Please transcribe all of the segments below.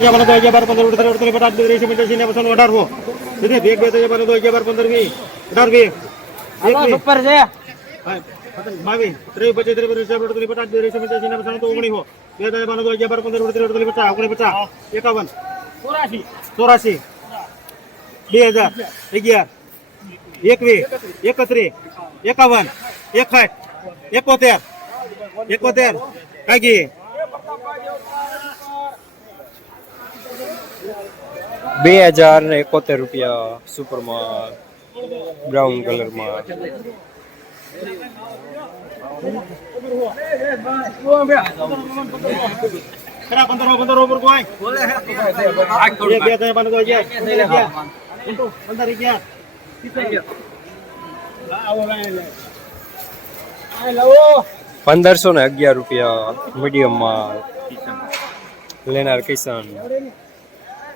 અગિયાર બાર અગિયાર બાર પંદર અઢાર અડતાલીસ પચાસ ત્રીસ પચાસ એંસી નેવું અઢારસો સીધે એક બે ત્રણ બાર અગિયાર બાર પંદર વીસ અઢાર વીસ એક વીસ ઉપર છે બાવીસ ત્રેવીસ પચીસ ત્રીસ પચાસ સાઠ અડતાલીસ પચાસ ત્રીસ પચાસ એંસી નેવું ઓગણીસો બે ત્રણ બાર અગિયાર બાર પંદર અઢાર અડતાલીસ પચાસ ઓગણીસ પચાસ એકાવન ચોરાશી ચોરાશી બે હજાર અગિયાર એકવીસ એકત્રીસ એકાવન એકસઠ એકોતેર એકોતેર કાગી બે હજાર ને એકોતેર રૂપિયા સુપરમાં બ્રાઉન કલરમાં પંદરસો ને અગિયાર રૂપિયા મીડિયમમાં લેનાર કિસાન.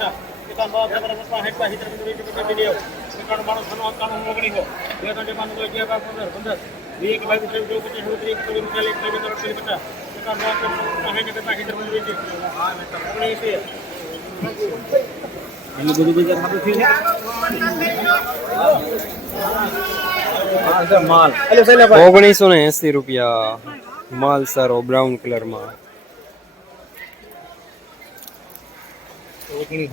હા એમ એની બધી બીજા સારું થયું માલ ઓગણીસો ને એસી રૂપિયા માલ સારો બ્રાઉન કલરમાં વર્ષો વર્ષો વર્ષો બોલો તો જીરા. મન, ખરા, બોલો થયેલા. બે, બે તારીખ બાર અગિયાર બાર પંદર અઢાર ઓગણીસ પચાસ સાઠ એંસી સત્તર એનું બધું બીજા કોણ થયું ઓગણીસો ને એસી રૂપિયા માલ સારો બ્રાઉન બે, પંદર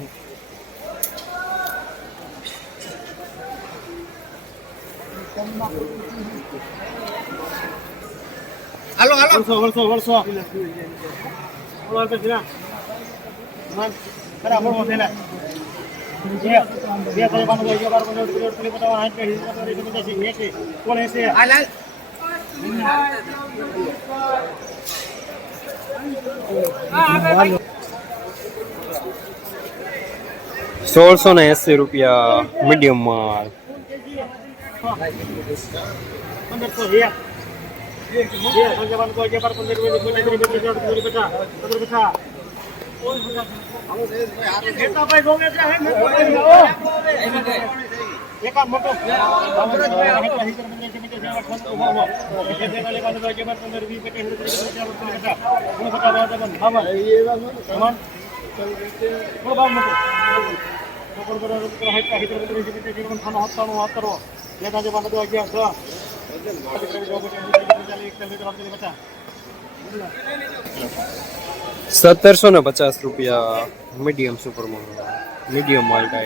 બાર અગિયાર વર્ષો વર્ષો વીસ પચીસ ત્રીસ બત્રીસ ચોત્રીસ પચાસ પંદર પચાસ જેઠાભાઈ ગોમે છે, હે, એકાદ મોટો સત્તરસો ને પચાસ રૂપિયા મીડિયમ સુપર મીડિયમ માલ્ટા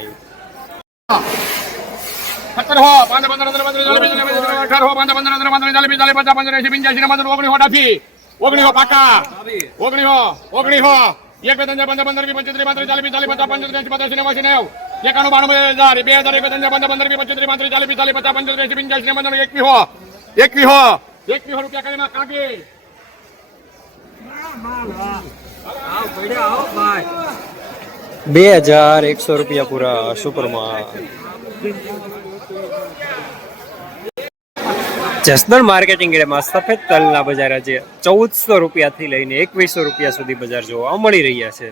સત્તર હો પાંચ પંદર પંદર પંદર અઢાર હો પાંચ પંદર પંદર પંદર ચાલીસ પચાસ પંદર એસી પંચ્યાસી ને પંદર ઓગણીસ હો ડાફી ઓગણીસ હો પાકા ઓગણીસ હો ઓગણીસ હો એક, બે, ત્રણ પંદર પંદર ત્રીસ, પાંત્રીસ, ચાલીસ ચાલીસ પચાસ, પંચોતેર પચાસી નેવાસી નેવ, એકાણું, બાણું હજાર, બે હજાર, એક, બે, ત્રણ પંદર પંદર, વીસ માત્ર ચાલીસ ચાલીસ પચાસ, પંચોતેર એસી પંચ્યાસી ને પંદર એકવી હો એકવી હો એકવી હો, રૂપિયા કરીમાં કાગી બે હજાર એકસો રૂપિયા પૂરા સુપરમાં. જસદણ માર્કેટિંગ એરિયામાં સફેદ તલના બજાર આજે ચૌદસો રૂપિયાથી લઈને એકવીસો રૂપિયા સુધી બજાર જોવા મળી રહ્યા છે.